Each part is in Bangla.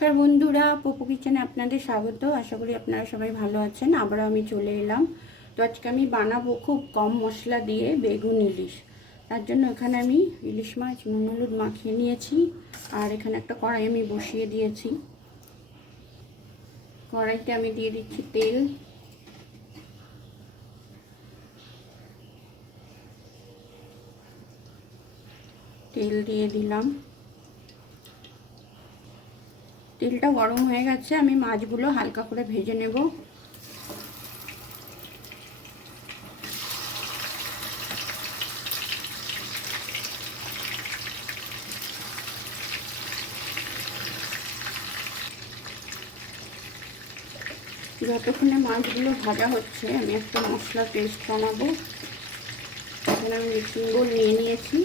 নমস্কার বন্ধুরা, পপু কিচেনে আপনাদের স্বাগত। আশা করি আপনারা সবাই ভালো আছেন। আবারও আমি চলে এলাম। তো আজকে আমি বানাবো খুব কম মশলা দিয়ে বেগুন ইলিশ। তার জন্য এখানে আমি ইলিশ মাছ নুন হলুদ মাখিয়ে নিয়েছি, আর এখানে একটা কড়াই আমি বসিয়ে দিয়েছি। কড়াইতে আমি দিয়ে দিচ্ছি তেল। তেল দিয়ে দিলাম। তেলটা গরম হয়ে গেছে, আমি মাছগুলো হালকা করে ভেজে নেব। যতক্ষণে মাছগুলো ভাজা হচ্ছে আমি একটা মশলা পেস্ট বানাবো। এখানে আমি মিক্সিং বোল নিয়ে নিয়েছি,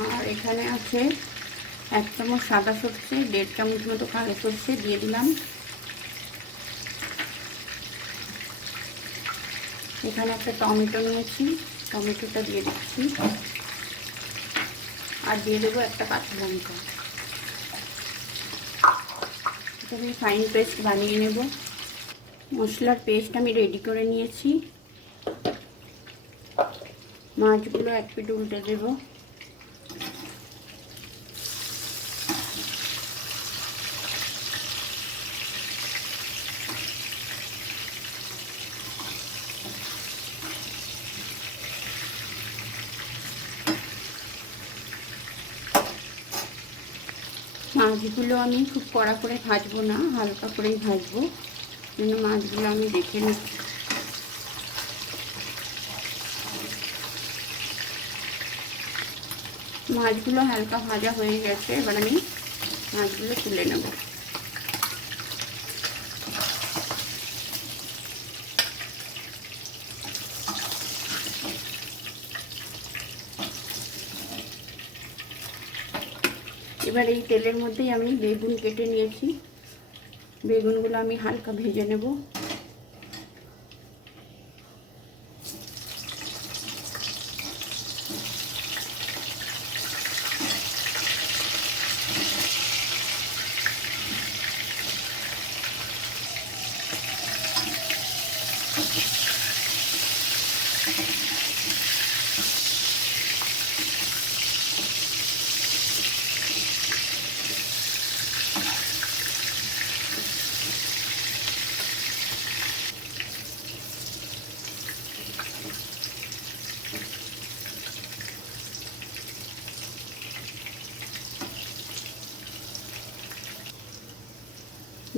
আর এখানে আছে 1 চামচ সাদা সর্ষে, 1.5 চামচ মতো কালো সর্ষে দিয়ে দিলাম। এখানে একটা টমেটো নিয়েছি, টমেটোটা দিয়ে দিচ্ছি, আর দিয়ে দেবো একটা কাঁচা লঙ্কা। এটা আমি ফাইন পেস্ট বানিয়ে নেব। মশলার পেস্ট আমি রেডি করে নিয়েছি। মাছগুলো এক পিঠ উল্টে দেব। মাছগুলো আমি খুব কড়া করে ভাজবো না, হালকা করেই ভাজবো। কিন্তু মাছগুলো আমি দেখে নিচ্ছি। মাছগুলো হালকা ভাজা হয়ে গেছে, এবার আমি মাছগুলো তুলে নেব। এবার এই তেলের মধ্যেই আমি বেগুন কেটে নিয়েছি, বেগুনগুলো আমি হালকা ভেজে নেব।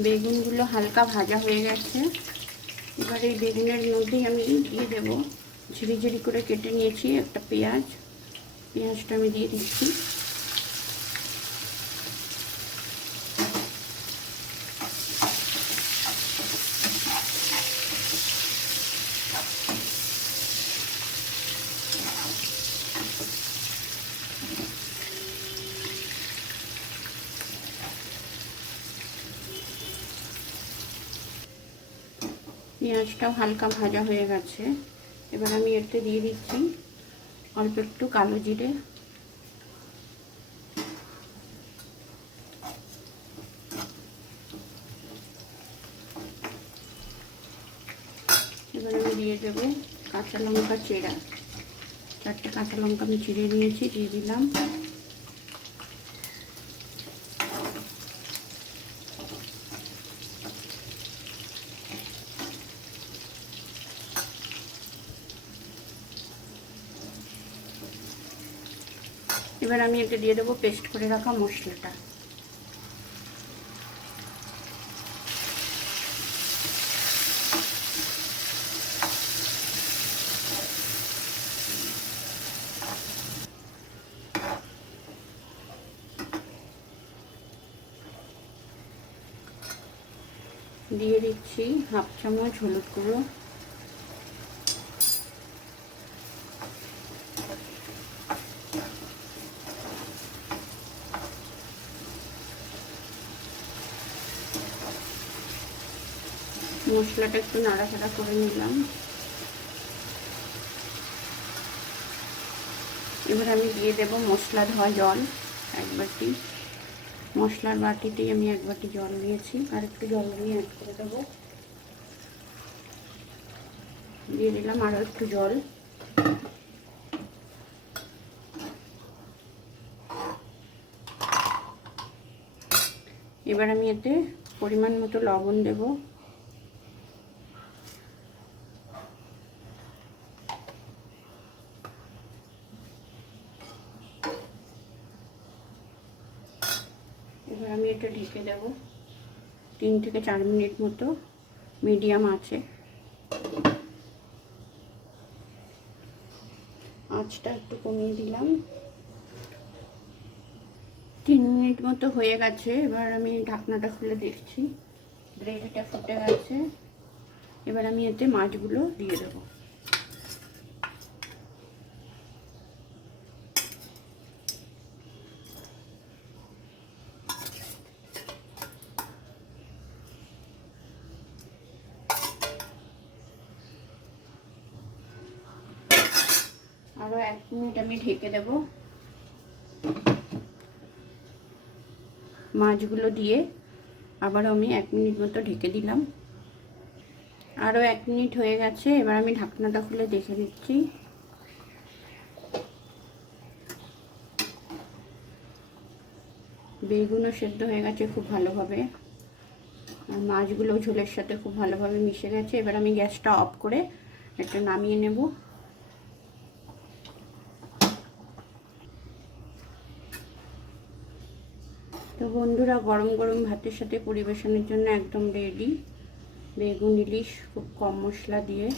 বেগুনগুলো হালকা ভাজা হয়ে গেছে। এবার এই বেগুনের মধ্যেই আমি দিয়ে দেব ঝিরি ঝিরি করে কেটে নিয়েছি একটা পেঁয়াজ। পেঁয়াজটা আমি দিয়ে দিচ্ছি। পেঁয়াজটাও হালকা ভাজা হয়ে গেছে। এবার আমি এতে দিয়ে দিচ্ছি অল্প একটু কালো জিরে। এবার আমি দিয়ে দেবো কাঁচা লঙ্কা চেরা। 4টে কাঁচা লঙ্কা আমি চিড়ে নিয়েছি, দিয়ে দিলাম। এবার আমি এতে দিয়ে দেবো পেস্ট করে রাখা মশলাটা। দিয়ে দিচ্ছি 1/2 চামচ হলুদ গুঁড়ো। মশলাটা একটু নাড়াচাড়া করে নিলাম। এবার আমি দিয়ে দেব মশলা ধোয়া জল 1 বাটি। মশলার বাটিতেই আমি 1 বাটি জল নিয়েছি, আর একটু জল নিয়ে অ্যাড করে দেবো। দিয়ে দিলাম আরও একটু জল। এবার আমি এতে পরিমাণ মতো লবণ দেব। এবার আমি এটা ঢেকে দেব 3 থেকে 4 মিনিট মতো মিডিয়াম আছে। আঁচটা একটু কমিয়ে দিলাম। 3 মিনিট মতো হয়ে গেছে। এবার আমি ঢাকনাটা খুলে দেখছি, গ্রেভিটা ফুটে গেছে। এবার আমি এতে মাছগুলো দিয়ে দেবো। আরও 1 মিনিট আমি ঢেকে দেব। মাছগুলো দিয়ে আবারও আমি 1 মিনিট মতো ঢেকে দিলাম। আরও 1 মিনিট হয়ে গেছে। এবার আমি ঢাকনাটা খুলে দেখে দিচ্ছি। বেগুনও সেদ্ধ হয়ে গেছে খুব ভালোভাবে, আর মাছগুলো ঝোলের সাথে খুব ভালোভাবে মিশে গেছে। এবার আমি গ্যাসটা অফ করে এটা নামিয়ে নেব। তো বন্ধুরা, গরম গরম ভাতের সাথে পরিবেশনের জন্য একদম রেডি বেগুন ইলিশ, খুব কম মশলা দিয়ে।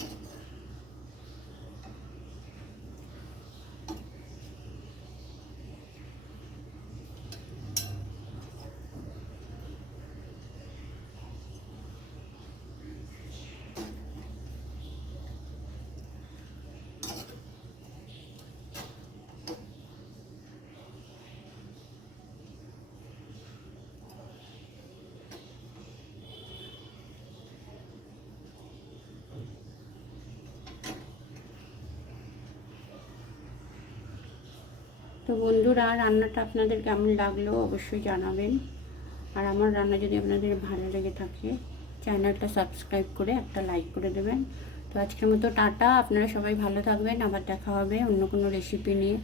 তো বন্ধুরা, রান্নাটা আপনাদের কেমন লাগলো অবশ্যই জানাবেন। আর আমার রান্না যদি আপনাদের ভালো লেগে থাকে, চ্যানেলটা সাবস্ক্রাইব করে একটা লাইক করে দেবেন। তো আজকের মতো টাটা, আপনারা সবাই ভালো থাকবেন। আবার দেখা হবে অন্য কোনো রেসিপি নিয়ে।